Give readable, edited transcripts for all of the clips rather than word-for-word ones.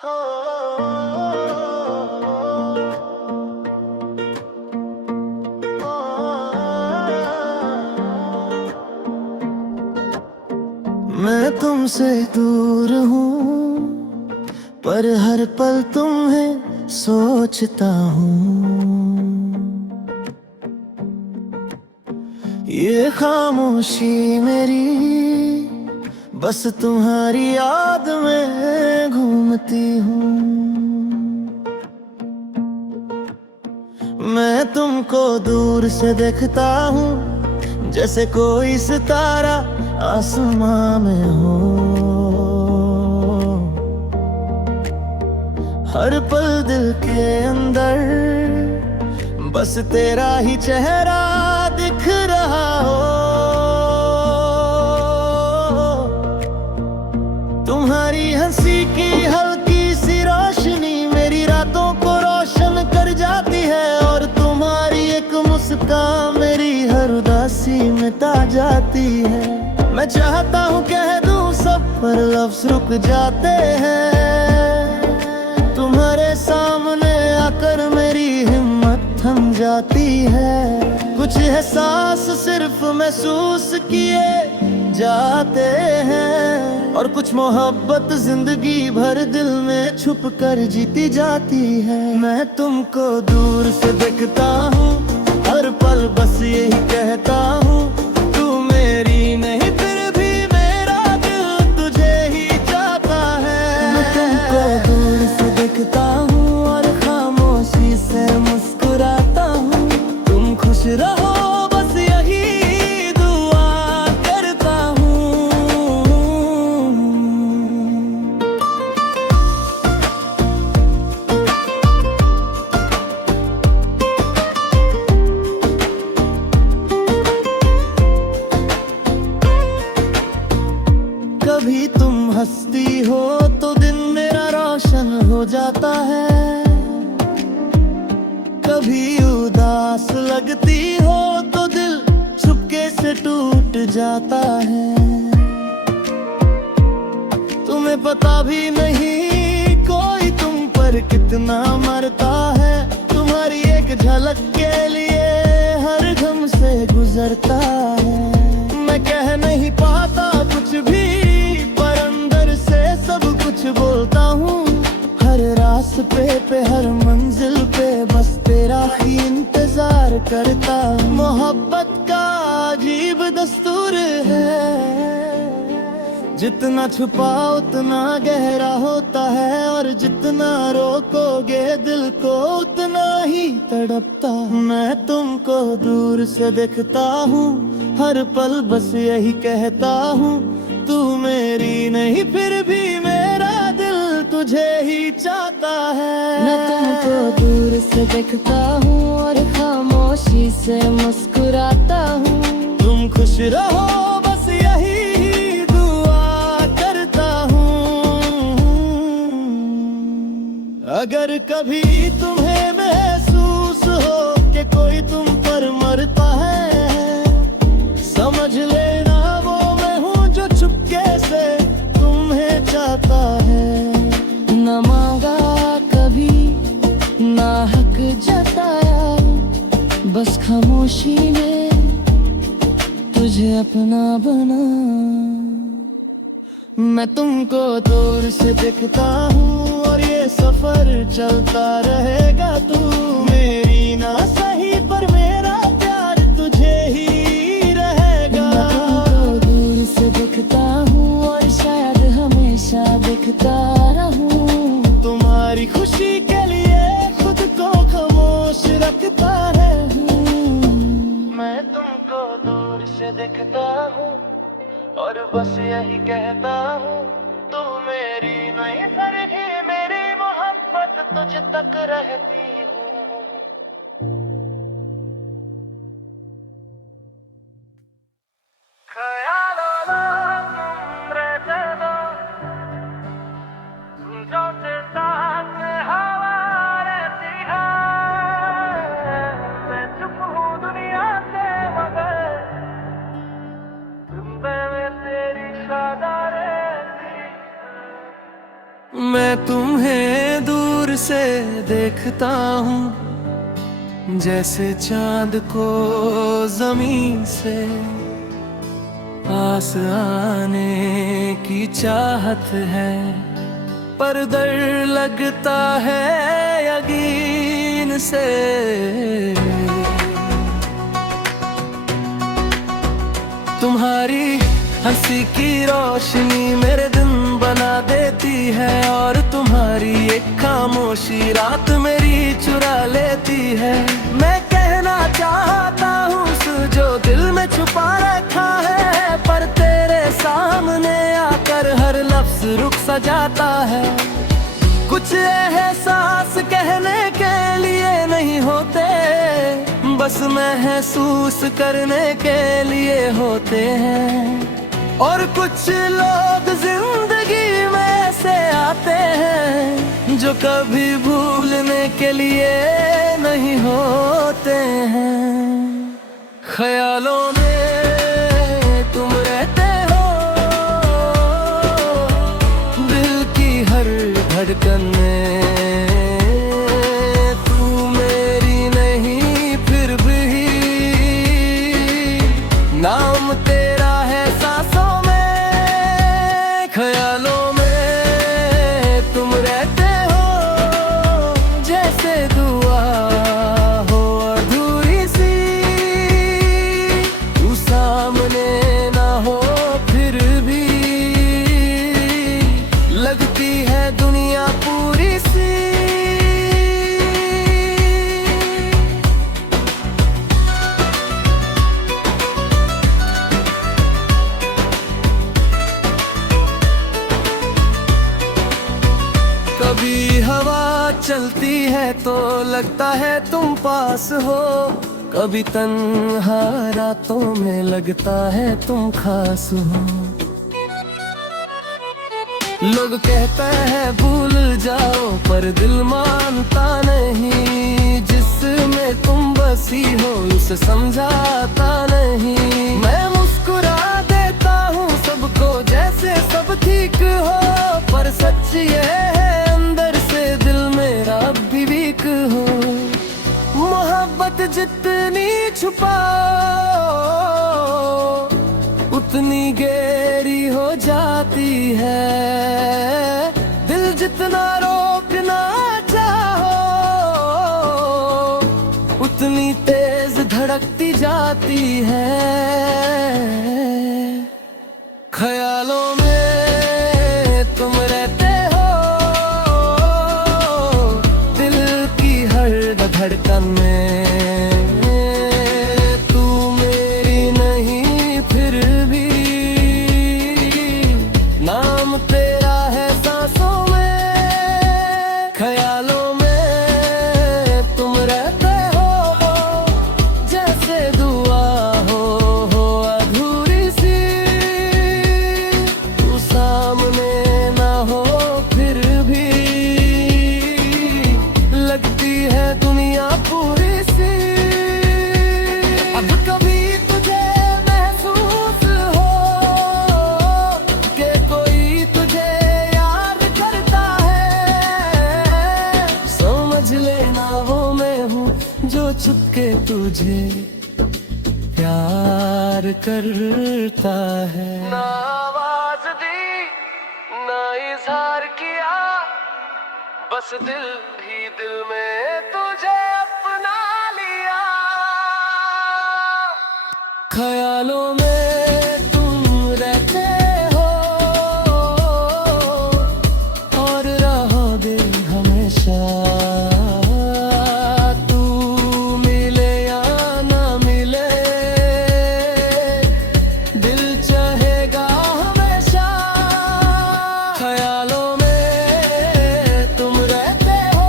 मैं तुमसे दूर हूँ पर हर पल तुम्हें सोचता हूँ। ये खामोशी मेरी बस तुम्हारी याद में घूमती हूँ। मैं तुमको दूर से देखता हूँ जैसे कोई सितारा आसमां में हो। हर पल दिल के अंदर बस तेरा ही चेहरा दिख रहा हो। तुम्हारी हंसी की हल्की सी रोशनी मेरी रातों को रोशन कर जाती है, और तुम्हारी एक मुस्कान मेरी हर उदासी मिटा जाती है। मैं चाहता हूँ कह दूँ सब पर लफ्ज़ रुक जाते हैं। तुम्हारे सामने आकर मेरी हिम्मत थम जाती है। कुछ एहसास सिर्फ महसूस किए जाते हैं, और कुछ मोहब्बत जिंदगी भर दिल में छुप कर जीती जाती है। मैं तुमको दूर से देखता हूँ हर पल बस यही कहता हूँ, तू मेरी नहीं फिर भी मेरा दिल तुझे ही चाहता है। मैं तुमको दूर से देखता हूँ और खामोशी से मुस्कुराता हूँ। तुम खुश रहो बस यही दुआ करता हूँ। कभी तुम हंसती हो तो दिन मेरा रोशन हो जाता है, कभी उदास लगती हो तो दिल चुपके से टूट जाता है। तुम्हें पता भी नहीं कोई तुम पर कितना मरता है। तुम्हारी एक झलक के लिए हर गम से गुजरता है। मैं कह नहीं पाता कुछ भी पर अंदर से सब कुछ बोलता हूँ। हर रास्ते पे हर मंजिल पे बस तेरा ही इंतजार करता। मोहब्बत का अजीब दस्तूर है, जितना छुपाओ उतना गहरा होता है, और जितना रोकोगे दिल को उतना ही तड़पता। मैं तुमको दूर से देखता हूँ हर पल बस यही कहता हूँ, तू मेरी नहीं फिर भी मेरा दिल तुझे ही चाहता है। मैं तुमको दूर से देखता हूँ और खामोशी से मुस्कुराता हूँ। तुम खुश रहो बस यही दुआ करता हूँ। अगर कभी तुम्हें महसूस हो कि कोई तुम पर मरता है, समझ लेना वो मैं हूँ जो चुपके से तुम्हें चाहता है। न मांगा कभी ना हक जताया, बस खामोशी में तुझे अपना बना। मैं तुमको दूर से देखता हूँ और ये सफर चलता रहेगा। तू मेरी ना सही पर मेरा प्यार तुझे ही रहेगा। मैं तुमको दूर से देखता हूँ और शायद हमेशा दिखता रहूं। तुम्हारी खुशी के लिए खुद को खामोश रखता रहूं। मैं तुमको दूर से देखता हूँ और बस यही कहता हूँ, तू मेरी नहीं फिर भी मेरी मोहब्बत तुझ तक रहती हूँ। ख्यालों में तुम रहते हो, जो से साथ हवा रहती है। मैं चुप हूँ दुनिया से मगर मैं तेरी सादा रहती। मैं तुम तुम्हें दूर से देखता हूँ, जैसे चांद को जमीन से पास आने की चाहत है, पर डर लगता है यकीन से। तुम्हारी हंसी की रोशनी मेरे दिन बना देती है, और तुम्हारी एक खामोशी रात मेरी चुरा लेती है। मैं कहना चाहता हूँ जो दिल में छुपा रखा है, पर तेरे सामने आकर हर लफ्ज रुक सा जाता है। कुछ एहसास कहने के लिए नहीं होते, बस महसूस करने के लिए होते हैं। और कुछ लोग जिंदगी में ऐसे आते हैं जो कभी भूलने के लिए नहीं होते हैं। ख्यालों में तुम रहते हो, दिल की हर धड़कन में तू मेरी नहीं फिर भी नाम तेरा है सांसों में। ख्यालों में तुम रहते हो, जैसे दुआ हो अधूरी सी, तू सामने ना हो फिर भी लगती है दुनिया पूरी सी। कभी हवा चलती है तो लगता है तुम पास हो, कभी तन्हा रातों में लगता है तुम खास हो। लोग कहते हैं भूल जाओ, पर दिल मानता नहीं, जिसमें तुम बसी हो उसे समझाता नहीं। मैं मुस्कुरा देता हूँ सबको जैसे सब ठीक हो, पर सच ये है अंदर से दिल मेरा भी वीक हो। मोहब्बत जितनी छुपाओ उतनी गहरी हो जाती है, दिल जितना रोकना चाहो उतनी तेज धड़कती जाती है। ख्यालों में तुम रहते हो, दिल की हर धड़कन में तू मेरी नहीं फिर भी नाम तेरा है सांसों में। ख्यालों में तुम रहते हो, जैसे दुआ हो अधूरी सी, तू सामने ना हो फिर भी लगती है दुनिया पूरी सी। अब कभी तुझे महसूस हो कि कोई तुझे याद करता है, समझ लेना वो मैं हूँ जो छुपके तुझे प्यार करता है। ना आवाज दी ना इजहार किया, बस दिल ही दिल में तुझे अपना लिया। ख्यालों में तुम रहते हो, और रहोगे हमेशा। तू मिले या ना मिले, दिल चाहेगा हमेशा। ख्यालों में तुम रहते हो,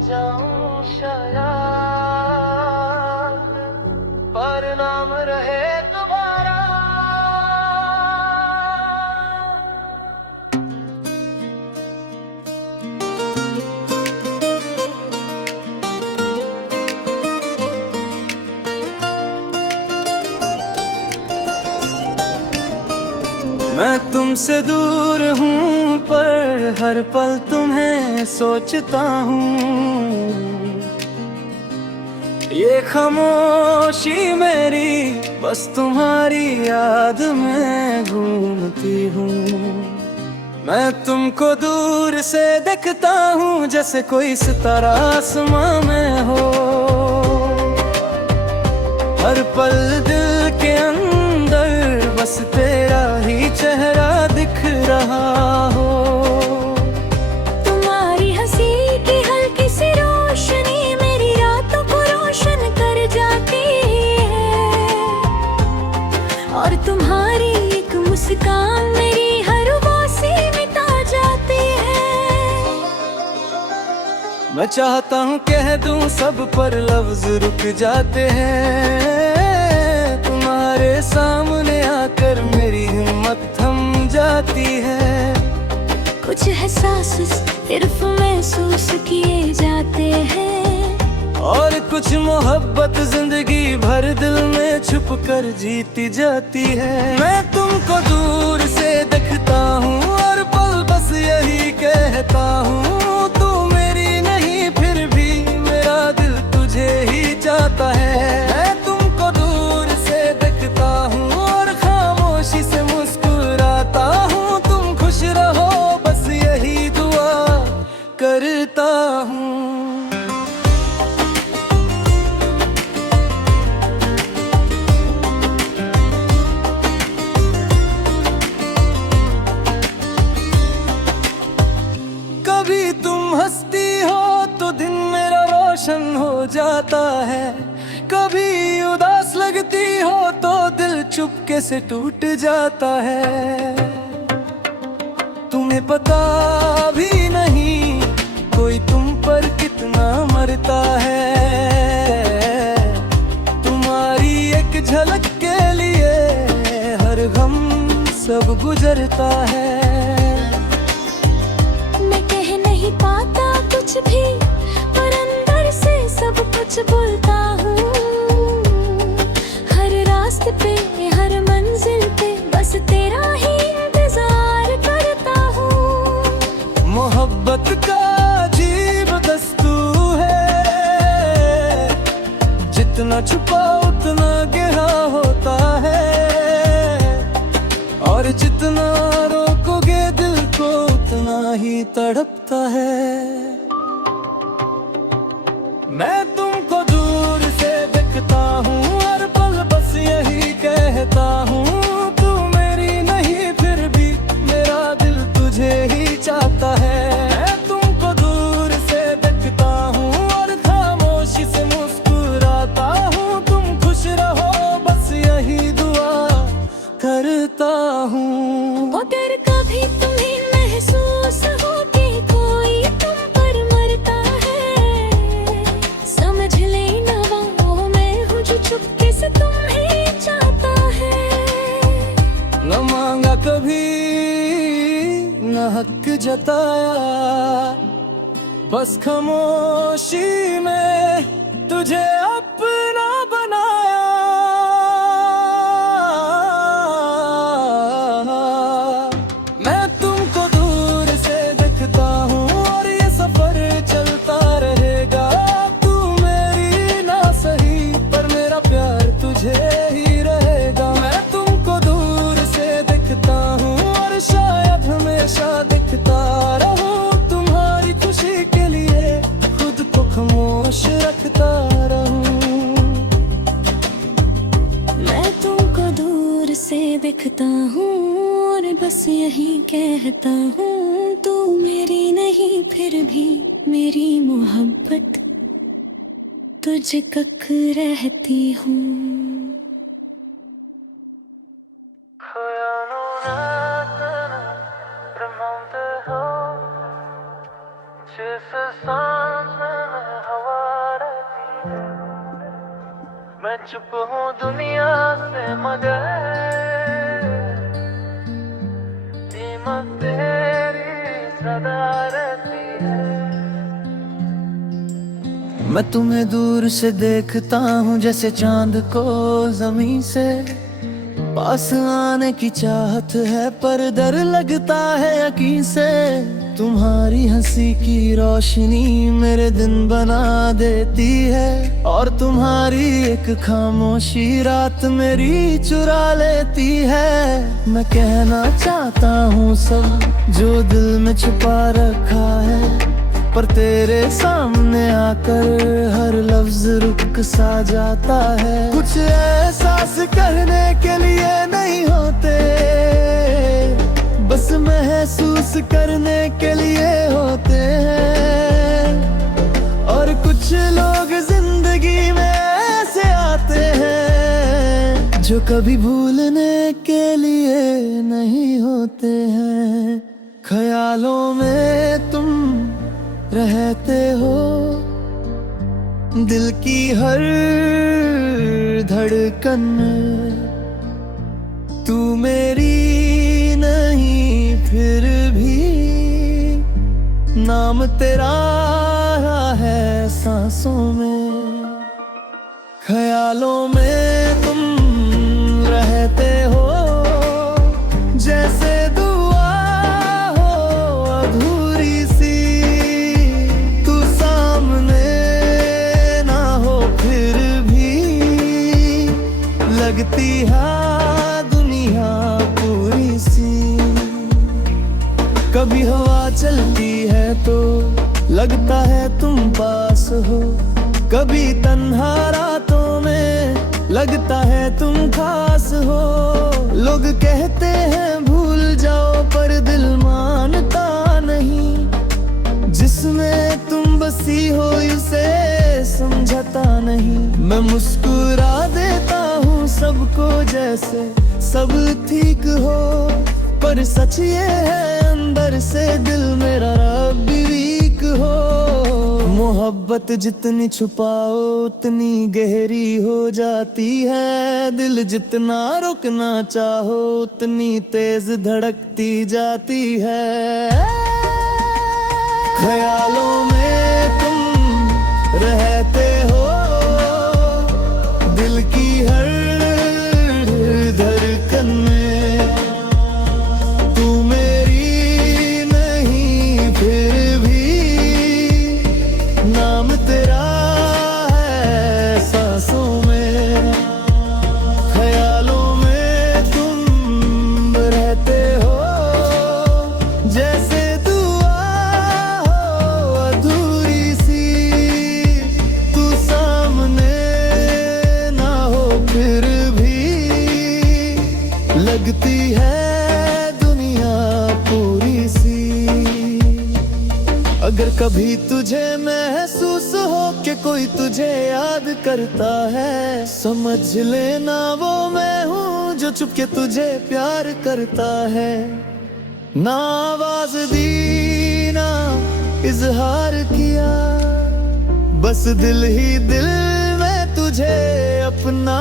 जाऊं शायद, पर नाम रहे तुम्हारा। मैं तुमसे दूर हूँ पर हर पल तुम्हें सोचता हूँ। ये खामोशी मेरी बस तुम्हारी याद में घूमती हूँ। मैं तुमको दूर से देखता हूँ जैसे कोई सितारा आसमां में हो। हर पल दिल के अंदर बस तेरा ही चेहरा दिख रहा हो। तुम्हारी हंसी की हल्की सी रोशनी मेरी रातों को रोशन कर जाती है, और तुम्हारी एक मुस्कान मेरी हर उदासी मिटा जाती है। मैं चाहता हूँ कह दूँ सब पर लफ्ज रुक जाते हैं। तुम्हारे सामने आकर मेरी हिम्मत थम जाती है। कुछ एहसास सिर्फ महसूस किए जाते हैं, और कुछ मोहब्बत जिंदगी भर दिल में छुप कर जीती जाती है। मैं तुमको दूर से देखता हूँ और पल बस यही कहता हूँ, तू मेरी नहीं फिर भी मेरा दिल तुझे ही चाहता है। मैं तुमको दूर से देखता हूँ और खामोशी से मुस्कुराता हूँ। तुम खुश रहो बस यही दुआ करता हूँ। कभी तुम हंसती हो तो दिन मेरा रोशन हो जाता है। कभी उदास लगती हो तो दिल चुपके से टूट जाता है। तुम्हें पता भी नहीं कोई तुम पर कितना मरता है। तुम्हारी एक झलक के लिए हर गम सब गुजरता है। पाता कुछ भी पर अंदर से सब कुछ बोलता हूँ। हर रास्ते पे हर मंजिल पे बस तेरा ही इंतजार करता हूँ। मोहब्बत का अजीब दस्तूर है, जितना छुपा उतना गहरा होता है। और जितना रोकोगे दिल को उतना ही तड़पता है। मैं तुमको दूर से देखता हूँ हर पल बस यही कहता हूँ, तू मेरी नहीं फिर भी मेरा दिल तुझे ही चाहता है। मैं तुमको दूर से देखता हूँ और खामोशी से मुस्कुराता हूँ। तुम खुश रहो बस यही दुआ करता हूँ। अगर कभी तुम्हें महसूस हो कि कोई तुम पर मरता है, समझ लेना वो मैं हूँ जो चुपके से तुम्हें चाहता है। न मांगा कभी न हक जताया, बस खामोशी में तुझे अपना बनाया। मैं तुमको दूर से देखता हूँ और ये सफर चलता रहेगा। तू मेरी ना सही पर मेरा प्यार तुझे ही रहेगा। मैं तुमको दूर से देखता हूँ और शायद हमेशा दिखता रहूं। तुम्हारी खुशी के लिए खुद को खामोश रखता रहूं। मैं तुमको दूर से देखता हूँ और बस यही कहता हूँ, तू मेरी नहीं फिर भी मेरी मोहब्बत तुझ तक रहती हूँ। Just a song चुप हूँ दुनिया से मगर कीमत तेरी सदा रहती है। मैं तुम्हें दूर से देखता हूँ जैसे चांद को जमीन से, पास आने की चाहत है पर डर लगता है यकीन से। तुम्हारी हंसी की रोशनी मेरे दिन बना देती है, और तुम्हारी एक खामोशी रात मेरी चुरा लेती है। मैं कहना चाहता हूँ सब जो दिल में छुपा रखा है, पर तेरे सामने आकर हर लफ्ज रुक सा जाता है। कुछ एहसास करने के लिए नहीं होते, बस महसूस करने के लिए होते हैं। और कुछ लोग जिंदगी में ऐसे आते हैं जो कभी भूलने के लिए नहीं होते हैं। ख्यालों में तुम रहते हो, दिल की हर धड़कन में। तू मेरी नहीं फिर भी नाम तेरा है सांसों में। ख्यालों में तुम रहते हो, जैसे दुआ हो अधूरी सी। तू सामने ना हो फिर भी लगती है दुनिया पूरी सी। कभी हवा चलती है तो लगता है तुम पास हो, कभी तन्हा रातों में लगता है तुम खास हो। लोग कहते हैं भूल जाओ पर दिल मानता नहीं, जिसमें तुम बसी हो उसे समझता नहीं। मैं मुस्कुरा देता हूँ सबको जैसे सब ठीक हो, पर सच ये है अंदर से दिल मेरा भी वीक हो। मोहब्बत जितनी छुपाओ उतनी गहरी हो जाती है, दिल जितना रुकना चाहो उतनी तेज धड़कती जाती है। ख्यालों में तुम रहते हो, दिल की हर धड़कन में। तू मेरी नहीं फिर भी नाम तेरा है सांसों में। ख्यालों में तुम रहते हो, जैसे दुआ हो अधूरी सी। तू सामने ना हो फिर भी लगती है दुनिया पूरी सी। अगर कभी तुझे महसूस हो कि कोई तुझे याद करता है, समझ लेना वो मैं हूँ जो चुपके तुझे प्यार करता है। ना आवाज दी ना इजहार किया, बस दिल ही दिल में तुझे अपना